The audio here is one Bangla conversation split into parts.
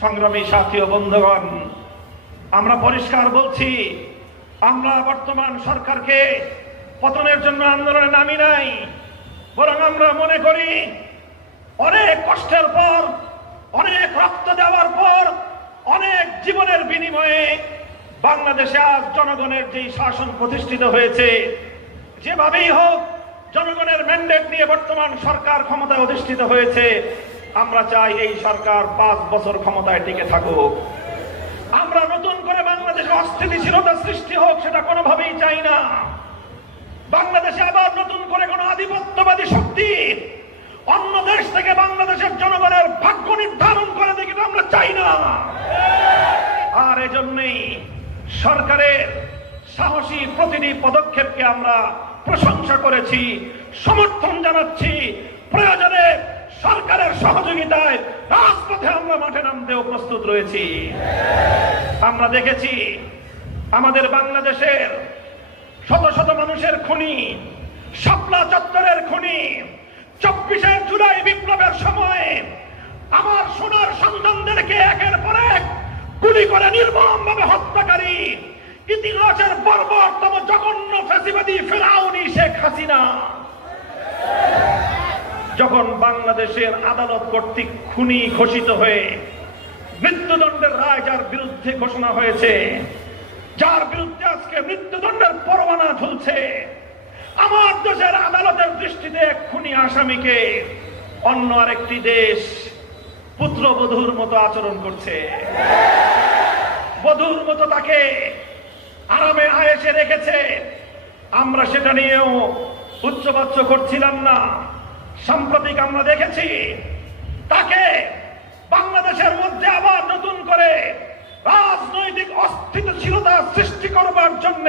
সংগ্রামী সাথী ও বন্ধুগণ, আমরা পরিষ্কার বলছি, আমরা বর্তমান সরকারকে পতনের জন্য আন্দোলনে নামি নাই, বরং আমরা মনে করি অনেক কষ্টের পর, অনেক রক্ত দেওয়ার পর, অনেক জীবনের বিনিময়ে বাংলাদেশে আজ জনগণের যেই শাসন প্রতিষ্ঠিত হয়েছে, যেভাবেই হোক জনগণের ম্যান্ডেট নিয়ে বর্তমান সরকার ক্ষমতায় অধিষ্ঠিত হয়েছে। আমরা চাই এই সরকার 5 বছর ক্ষমতায় টিকে থাকুক। আমরা নতুন করে বাংলাদেশে অস্থিতিশীলতা সৃষ্টি হোক, সেটা কোনোভাবেই চাই না। বাংলাদেশে আবার নতুন করে কোন আধিপত্যবাদী শক্তি অন্য দেশ থেকে বাংলাদেশের জনগণের ভাগ্য নির্ধারণ করে দেখে আমরা চাই না। আর এজন্যই সরকারের সাহসী প্রতিটি পদক্ষেপকে আমরা প্রশংসা করেছি, সমর্থন জানাচ্ছি। প্রয়োজনে সরকারের সহযোগিতায় রাজপথে আমরা মাঠে নামতেও প্রস্তুত রয়েছি। আমরা দেখেছি আমাদের বাংলাদেশের শত শত মানুষের খুনি, শাপলা চত্বরের খুনি, 24 জুলাই বিপ্লবের সময় আমার সোনার সন্তানদেরকে একের পর এক গুলি করে নির্মমভাবে হত্যাকারী ইতিহাসের বর্বরতম জঘন্য ফ্যাসিবাদী ফেরাউনি শেখ হাসিনা যখন বাংলাদেশের আদালত কর্তৃক খুনি ঘোষিত হয়ে মৃত্যুদণ্ডের রায় যার বিরুদ্ধে ঘোষণা হয়েছে, যার বিরুদ্ধে আজকে মৃত্যুদণ্ডের পরোয়ানা ঝুলছে, আমার দেশের আদালতের দৃষ্টিতে এক খুনি আসামিকে অন্য আরেকটি দেশ পুত্রবধূর মতো আচরণ করছে, বধূর মতো তাকে আরামে আয়েশে রেখেছে। আমরা সেটা নিয়েও উচ্চবাচ্য করছিলাম না। সাম্প্রতিক আমরা দেখেছি তাকে বাংলাদেশের মধ্যে আবার নতুন করে রাজনৈতিক অস্থিতিশীলতা সৃষ্টি করবার জন্য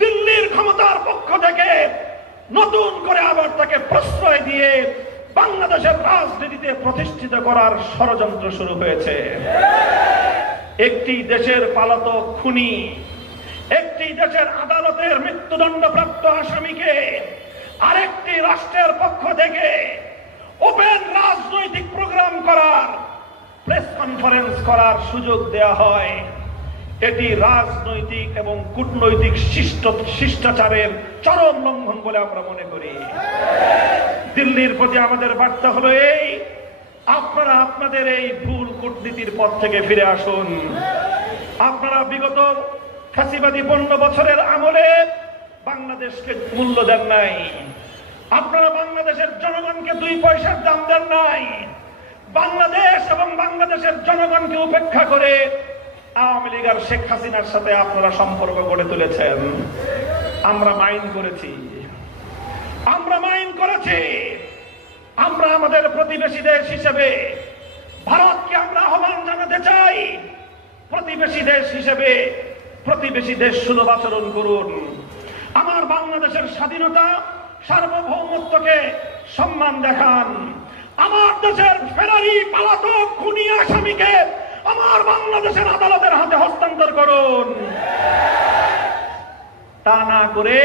দিল্লির ক্ষমতার পক্ষ থেকে নতুন করে আবার তাকে প্রশ্রয় দিয়ে বাংলাদেশের রাজনীতিতে প্রতিষ্ঠিত করার ষড়যন্ত্র শুরু হয়েছে। একটি দেশের পলাতক খুনি, একটি দেশের আদালতের মৃত্যুদণ্ডপ্রাপ্ত আসামিকে আরেকটি রাষ্ট্রের পক্ষ থেকে ওপেন রাজনৈতিক প্রোগ্রাম করার, প্রেস কনফারেন্স করার সুযোগ দেয়া হয়। এটি রাজনৈতিক এবং কূটনৈতিক শিষ্টাচারের চরম লঙ্ঘন বলে আমরা মনে করি। দিল্লির প্রতি আমাদের বার্তা হলো এই, আপনারা আপনাদের এই ভুল কূটনীতির পথ থেকে ফিরে আসুন। আপনারা বিগত ফ্যাসিবাদী 15 বছরের আমলে বাংলাদেশকে মূল্য দেন নাই, আপনারা বাংলাদেশের জনগণকে 2 পয়সার দাম দেন নাই। বাংলাদেশ এবং বাংলাদেশের জনগণকে উপেক্ষা করে আওয়ামী লীগ আর শেখ হাসিনার সাথে আপনারা সম্পর্ক গড়ে তুলেছেন। আমরা মাইন্ড করেছি, আমরা আমাদের প্রতিবেশী দেশ হিসেবে ভারতকে আমরা আহ্বান জানাতে চাই, প্রতিবেশী দেশ হিসেবে প্রতিবেশী দেশ সুলভ আচরণ করুন। আমার বাংলাদেশের স্বাধীনতা সার্বভৌমত্বকে সম্মান দেখান। আমার দেশের ফেরারি পলাতক খুনি আসামিকে আমার বাংলাদেশের আদালতের হাতে হস্তান্তর করুন। তা না করে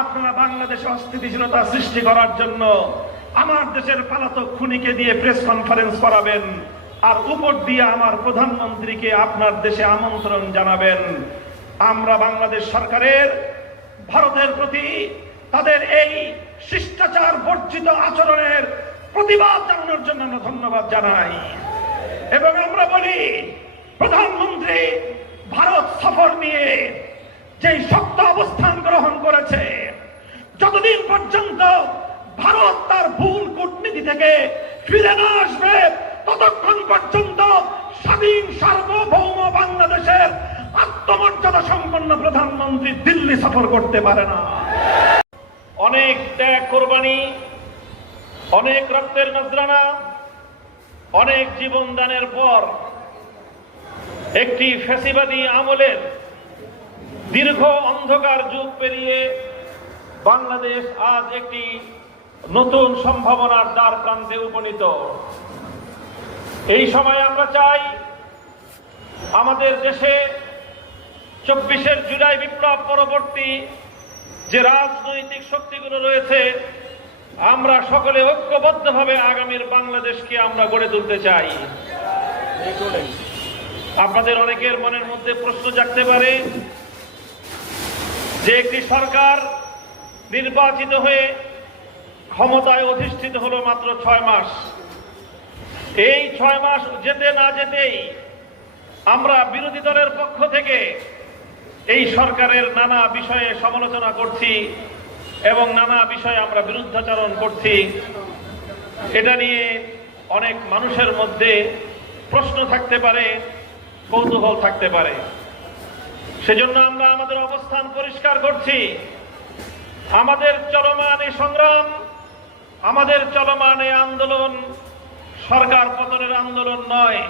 আপনারা বাংলাদেশে অস্থিতিশীলতা সৃষ্টি করার জন্য আমার দেশের পলাতক খুনিকে দিয়ে প্রেস কনফারেন্স করাবেন, আর উপর দিয়ে আমার প্রধানমন্ত্রীকে আপনার দেশে আমন্ত্রণ জানাবেন। আমরা বাংলাদেশ সরকারের ভারতের প্রতি তাদের এই শিষ্টাচার বর্জিত আচরণের প্রতিবাদ জানানোর জন্য আমরা ধন্যবাদ জানাই। এবং আমরা বলি, প্রধানমন্ত্রী ভারত সফর নিয়ে যে শক্ত অবস্থান গ্রহণ করেছে, যতদিন পর্যন্ত ভারত তার ভুল কূটনীতি থেকে ফিরে না আসবে, ততক্ষণ পর্যন্ত স্বাধীন সার্বভৌম বাংলাদেশের আত্মমর্যাদা সম্পন্ন প্রধানমন্ত্রী দিল্লি সফর করতে পারে না। অনেক ত্যাগ কোরবানি, অনেক রক্তের নজরানা, অনেক জীবন দানের পর একটি ফ্যাসিবাদী আমলের দীর্ঘ অন্ধকার যুগ পেরিয়ে বাংলাদেশ আজ একটি নতুন সম্ভাবনার দ্বার প্রান্তে উপনীত। এই সময় আমরা চাই আমাদের দেশে 24 জুলাই বিপ্লব পরবর্তী যে রাজনৈতিক শক্তিগুলো রয়েছে, আমরা সকলে ঐক্যবদ্ধভাবে আগামীর বাংলাদেশকে আমরা গড়ে তুলতে চাই। আপনাদের অনেকের মনের মধ্যে প্রশ্ন জাগতে পারে যে একটি সরকার নির্বাচিত হয়ে ক্ষমতায় অধিষ্ঠিত হলো মাত্র 6 মাস। এই 6 মাস যেতে না যেতেই আমরা বিরোধী দলের পক্ষ থেকে এই সরকারের নানা বিষয়ে সমালোচনা করছি এবং নানা বিষয়ে আমরা বিরুদ্ধাচরণ করছি। এটা নিয়ে অনেক মানুষের মধ্যে প্রশ্ন থাকতে পারে, কৌতূহল থাকতে পারে। সেজন্য আমরা আমাদের অবস্থান পরিষ্কার করছি। আমাদের চলমান এই সংগ্রাম, আমাদের চলমান এই আন্দোলন সরকার পতনের আন্দোলন নয়,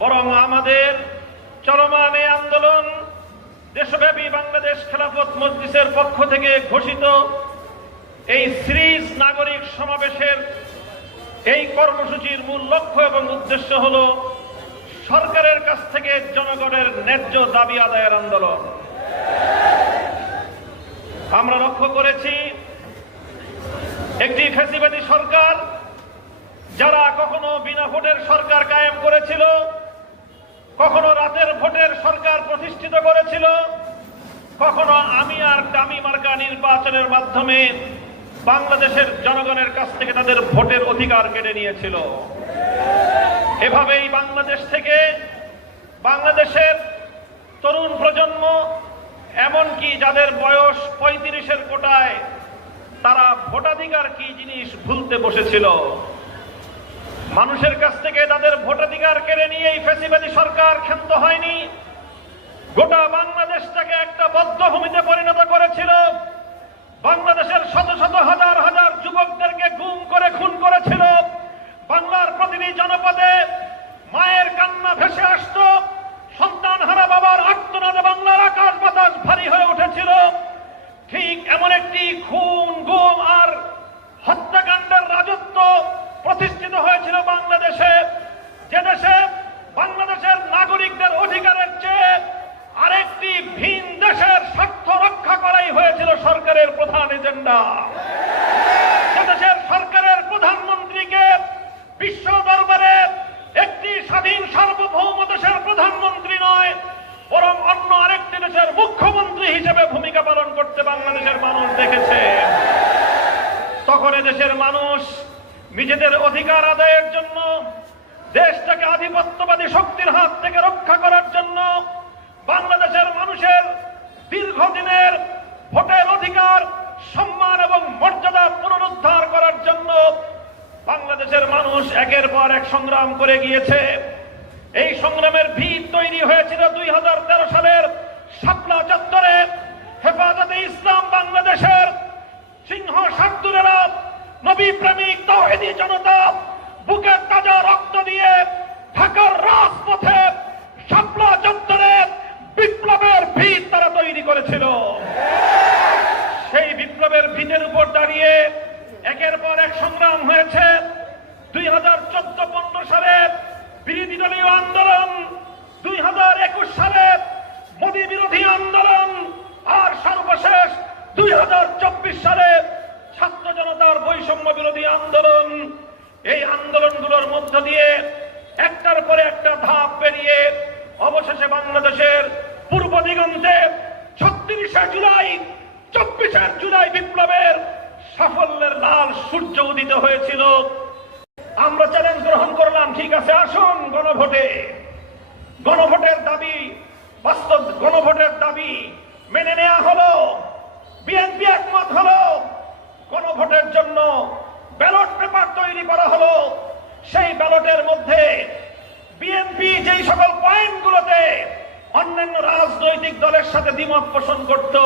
বরং আমাদের চলমান এই আন্দোলন দেশব্যাপী বাংলাদেশ খেলাফত মজলিসের পক্ষ থেকে ঘোষিত এই সিরিজ নাগরিক সমাবেশের এই কর্মসূচির মূল লক্ষ্য এবং উদ্দেশ্য হল সরকারের কাছ থেকে জনগণের ন্যায্য দাবি আদায়ের আন্দোলন। আমরা লক্ষ্য করেছি একটি ফ্যাসিবাদী সরকার যারা কখনো বিনা ভোটের সরকার কায়েম করেছিল, কখনো রাতের ভোটের সরকার প্রতিষ্ঠিত করেছিল, কখনো আমি আর ডামি মার্কা নির্বাচনের মাধ্যমে বাংলাদেশের জনগণের কাছ থেকে তাদের ভোটের অধিকার কেড়ে নিয়েছিল। এভাবেই বাংলাদেশ থেকে বাংলাদেশের তরুণ প্রজন্ম, এমনকি যাদের বয়স 35-এর কোটায়, তারা ভোটাধিকার কি জিনিস ভুলতে বসেছিল। মানুষের কাছ থেকে তাদের ভোটাধিকার কেড়ে নিয়ে এই ফ্যাসিবাদী সরকার ক্ষান্ত হয়নি, গোটা বাংলাদেশটাকে একটা বদ্ধভূমিতে পরিণত করেছিল। বাংলাদেশের শত শত হাজার হাজার যুবকদেরকে গুম করে খুন করেছিল। বাংলার প্রতিটি জনপদে মায়ের কান্না ভেসে আসত, সন্তানহারা বাবার আর্তনাদে বাংলার আকাশ বাতাস ভারী হয়ে উঠেছিল। ঠিক এমন একটি খুন, গুম আর হত্যাকাণ্ডের রাজত্ব প্রতিষ্ঠিত হয়েছিল বাংলাদেশে, যে দেশে বাংলাদেশের নাগরিকদের অধিকারের চেয়ে আরেকটি ভিন দেশের স্বার্থ রক্ষা করাই হয়েছিল সরকারের প্রধান এজেন্ডা। দেশের সরকারের প্রধানমন্ত্রীকে বিশ্ব দরবারে একটি স্বাধীন সার্বভৌম দেশের প্রধানমন্ত্রী নয়, বরং অন্য আরেকটি দেশের মুখ্যমন্ত্রী হিসেবে ভূমিকা পালন করতে বাংলাদেশের মানুষ দেখেছে। তখন দেশের মানুষ নিজেদের অধিকার আদায়ের জন্য, দেশটাকে আধিপত্যবাদী শক্তির হাত থেকে রক্ষা করার জন্য, বাংলাদেশের মানুষের দীর্ঘদিনের ভোটের অধিকার, সম্মান এবং মর্যাদা পুনরুদ্ধার করার জন্য বাংলাদেশের মানুষ একের পর এক সংগ্রাম করে গিয়েছে। এই সংগ্রামের ভিত তৈরি হয়েছিল 2013 সালের শাপলা চত্বরে। হেফাজতে ইসলাম বাংলাদেশের সিংহ শার্দুলেরা, নবী প্রেমিক তাওহীদি জনতা বুকের তাজা রক্ত দিয়ে ঢাকার রাজপথে শাপলা চত্বরে বিপ্লবের ভিত তারা তৈরি করেছিল। সেই বিপ্লবের ভিতের উপর দাঁড়িয়ে একের পর এক সংগ্রাম হয়েছে। 2014-15 সালে বিরোধী দলীয় আন্দোলন, 2021 সালে মোদী বিরোধী আন্দোলন, আর সর্বশেষ 2024 সালে ছাত্র জনতার বৈষম্য বিরোধী আন্দোলন। এই আন্দোলনগুলোর মধ্য দিয়ে একটার পরে একটা ধাপ পেরিয়ে অবশেষে বাংলাদেশের পূর্ব দিগন্তে 36শে জুলাই, 24শে জুলাই বিপ্লবের সাফল্যের লাল সূর্য উদিত হয়েছিল। আমরা চ্যালেঞ্জ গ্রহণ করলাম, ঠিক আছে, আসুন গণভোটে। গণভোটের দাবি, বাস্তব গণভোটের দাবি মেনে নেওয়া হলো। বিএনপি একমত হলো। গণভোটের জন্য ব্যালট পেপার তৈরি করা হলো। সেই ব্যালটের মধ্যে বিএনপি যেই সকল পয়েন্টগুলোতে অন্যান্য রাজনৈতিক দলের সাথে দ্বিমত পোষণ করত,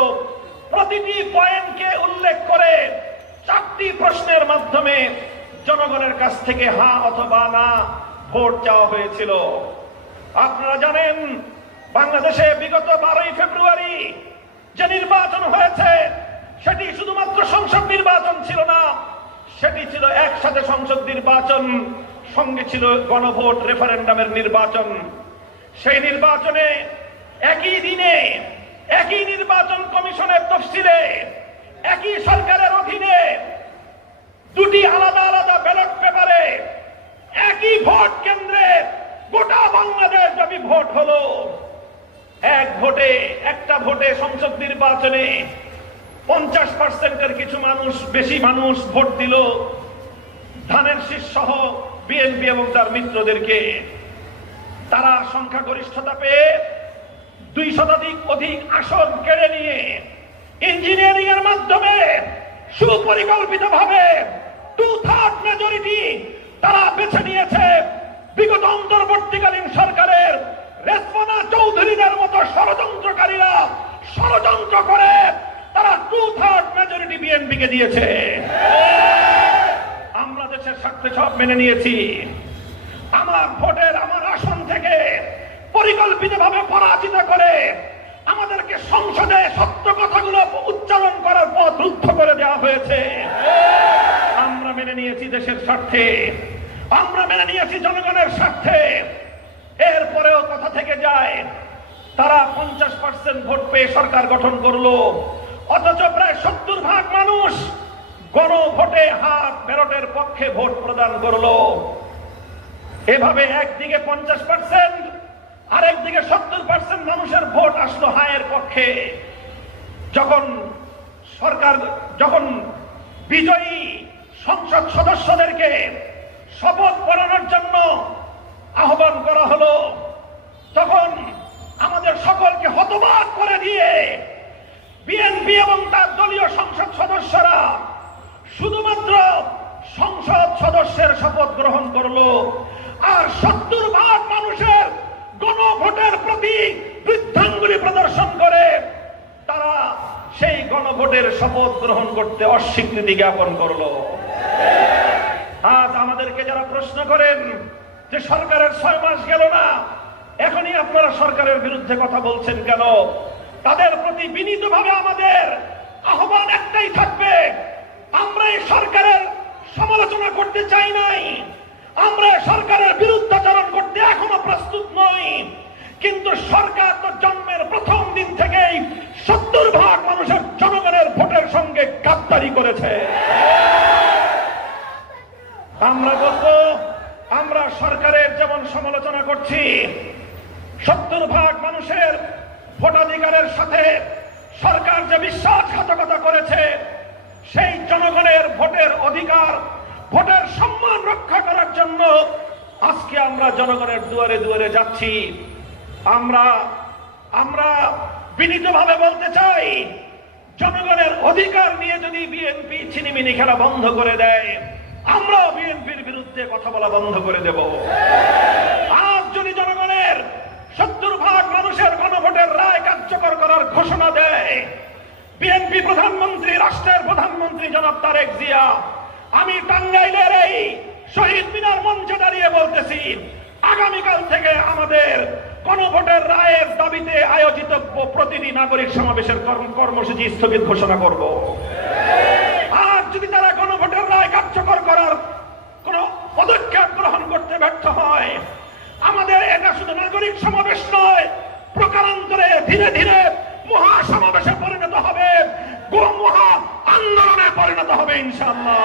প্রতিটি পয়েন্টকে উল্লেখ করে 4টি প্রশ্নের মাধ্যমে জনগণের কাছ থেকে হ্যাঁ অথবা না ভোট চাওয়া হয়েছিল। আপনারা জানেন বাংলাদেশে বিগত 12ই ফেব্রুয়ারি যে নির্বাচন হয়েছে সেটি শুধুমাত্র সংসদ নির্বাচন ছিল না, সেটি ছিল একসাথে সংসদ নির্বাচন, সঙ্গে ছিল গণভোট, রেফারেন্ডামের নির্বাচন। সেই নির্বাচনে একই দিনে, একই নির্বাচন কমিশনের তফসিলে, একই সরকারের অধীনে 2টি আলাদা আলাদা ব্যালট পেপারে একই ভোট কেন্দ্রে গোটা বাংলাদেশ ব্যাপী ভোট হলো। একটা ভোটে সংসদ নির্বাচনে 50%-এর কিছু মানুষ, বেশি মানুষ ভোট দিল ধানের শীষ সহ বিএনপি এবং তার মিত্রদেরকে। তারা সংখ্যাগরিষ্ঠতা পেয়ে 2 শতাধিক অধিক আসন কেড়ে নিয়ে ইঞ্জিনিয়ারিং এর মাধ্যমে সুপরিকল্পিতভাবে 2/3 মেজরিটি তারা বেছে নিয়েছে। বিগত অন্তর্বর্তীকালীন সরকারের রেজওয়ানা চৌধুরীদের মতো ষড়যন্ত্রকারীরা ষড়যন্ত্র করে তারা 2/3 মেজরিটি বিএনপিকে দিয়েছে। আমরা দেশের স্বার্থে সব মেনে নিয়েছি। আমার আসন থেকে পরিকল্পিতভাবে পরাজিত করে আমাদেরকে সংসদে সত্য কথাগুলো উচ্চারণ করার পথ রুদ্ধ করে দেওয়া হয়েছে। আমরা মেনে নিয়েছি দেশের স্বার্থে, আমরা মেনে নিয়েছি জনগণের স্বার্থে। এরপরেও কথা থেকে যায়, তারা 50% ভোট পেয়ে সরকার গঠন করলো, অথচ প্রায় 70% মানুষ গণভোটে ব্যালটের পক্ষে ভোট প্রদান করলো। এভাবে একদিকে 50%, আরেকদিকে 70% মানুষের ভোট আসলো হায়ের পক্ষে। যখন বিজয়ী সংসদ সদস্যদেরকে শপথ পড়ানোর জন্য আহ্বান করা হলো, তখন আমাদের সকলকে হতবাক করে দিয়ে বিএনপি এবং তার দলীয় সংসদ সদস্যরা শুধুমাত্র সংসদ সদস্যের শপথ গ্রহণ করলো, আর 70% মানুষের গণভোটের প্রতি বৃদ্ধাঙ্গুলি প্রদর্শন করে তারা সেই গণভোটের শপথ গ্রহণ করতে অস্বীকৃতি জ্ঞাপন করলো। আজ আমাদেরকে যারা প্রশ্ন করেন যে সরকারের 6 মাস গেল না, এখনই আপনারা সরকারের বিরুদ্ধে কথা বলছেন কেন, তাদের প্রতি বিনীতভাবে আমাদের আহ্বান একটাই থাকবে, আমরা এই সরকারের সমালোচনা করতে চাই নাই, আমরা সরকারের বিরুদ্ধাচরণ করতে এখনো প্রস্তুত নই, কিন্তু সরকার তো জন্মের প্রথম দিন থেকেই 70% মানুষের জনগণের ভোটের সঙ্গে গাদ্দারি করেছে। আমরা বলবো, আমরা সরকারের যেমন সমালোচনা করছি, 70% মানুষের ভোটাধিকারের সাথে সরকার যে বিশ্বাসঘাতকতা করেছে, সেই জনগণের ভোটের অধিকার, ভোটের সম্মান রক্ষা করার জন্য আজকে আমরা জনগণের দুয়ারে দুয়ারে যাচ্ছি। আমরা বিনীতভাবে বলতে চাই, জনগণের অধিকার নিয়ে যদি বিএনপি ছিনিমিনি খেলা বন্ধ করে দেয়, আমরাও বিএনপির বিরুদ্ধে কথা বলা বন্ধ করে দেব। আজ যদি জনগণের 70% মানুষের গণভোটের রায় কার্যকর করার ঘোষণা দেয় বিএনপি প্রধানমন্ত্রী, রাষ্ট্রের প্রধানমন্ত্রী জনাব তারেক জিয়া, আমি টাঙ্গাইলের এই শহীদ মিনার মঞ্চে দাঁড়িয়ে বলতেছি, আগামীকাল থেকে আমাদের গণভোটের রায়ের দাবিতে আয়োজিত প্রতিটি নাগরিক সমাবেশের কর্মসূচি স্থগিত ঘোষণা করব। আর যদি তারা গণভোটের রায় কার্যকর করার কোন পদক্ষেপ গ্রহণ করতে ব্যর্থ হয়, আমাদের এটা শুধু নাগরিক সমাবেশ নয়, প্রকারান্তরে ধীরে ধীরে মহাসমাবেশে পরিণত হবে, মহা আন্দোলনে পরিণত হবে ইনশাআল্লাহ।